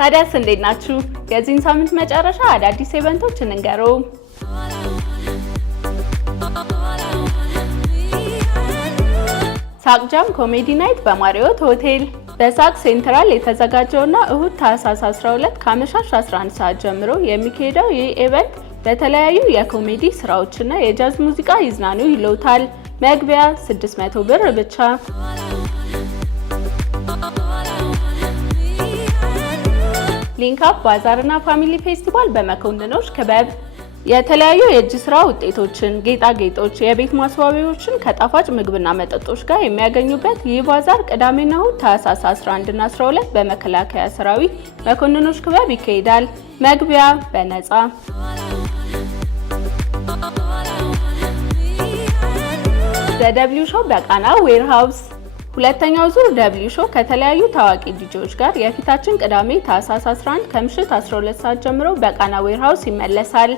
ታዲያስ እንዴት ናችሁ? የዚህን ሳምንት መጨረሻ አዳዲስ ኢቨንቶች እንንገረው። ሳቅጃም ኮሜዲ ናይት በማሪዮት ሆቴል በሳቅ ሴንትራል የተዘጋጀውና እሁድ ታህሳስ 12 ከአመሻሽ 11 ሰዓት ጀምሮ የሚካሄደው ይህ ኢቨንት በተለያዩ የኮሜዲ ስራዎችና የጃዝ ሙዚቃ ይዝናኑ ይለውታል። መግቢያ 600 ብር ብቻ። ሊንክ አፕ ባዛርና ፋሚሊ ፌስቲቫል በመኮንኖች ክበብ የተለያዩ የእጅ ስራ ውጤቶችን፣ ጌጣጌጦች፣ የቤት ማስዋቢያዎችን ከጣፋጭ ምግብና መጠጦች ጋር የሚያገኙበት ይህ ባዛር ቅዳሜና እሁድ ታህሳስ 11 እና 12 በመከላከያ ሰራዊት መኮንኖች ክበብ ይካሄዳል። መግቢያ በነፃ። ዘደብሊው ሾው በቃና ዌርሃውስ ሁለተኛው ዙር ደብሊው ሾው ከተለያዩ ታዋቂ ዲጄዎች ጋር የፊታችን ቅዳሜ ታህሳስ 11 ከምሽት 12 ሰዓት ጀምሮ በቃና ዌርሃውስ ይመለሳል።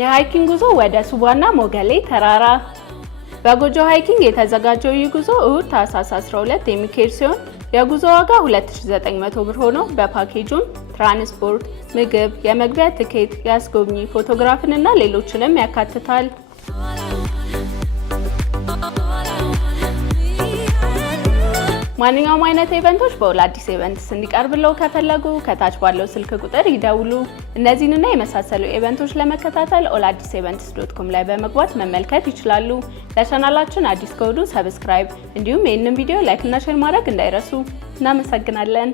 የሃይኪንግ ጉዞ ወደ ሱባና ሞገሌ ተራራ በጎጆ ሃይኪንግ የተዘጋጀው ይህ ጉዞ እሁድ ታህሳስ 12 የሚካሄድ ሲሆን የጉዞ ዋጋ 2900 ብር ሆኖ በፓኬጁም ትራንስፖርት፣ ምግብ፣ የመግቢያ ትኬት፣ ያስጎብኚ ፎቶግራፍንና ሌሎችንም ያካትታል። ማንኛውም አይነት ኢቨንቶች በኦል አዲስ ኢቨንትስ እንዲቀርብለው ከፈለጉ ከታች ባለው ስልክ ቁጥር ይደውሉ። እነዚህንና የመሳሰሉ ኢቨንቶች ለመከታተል alladdisevents.com ላይ በመግባት መመልከት ይችላሉ። ለቻናላችን አዲስ ከሆኑ ሰብስክራይብ እንዲሁም ይህንን ቪዲዮ ላይክ እና ሼር ማድረግ እንዳይረሱ። እናመሰግናለን።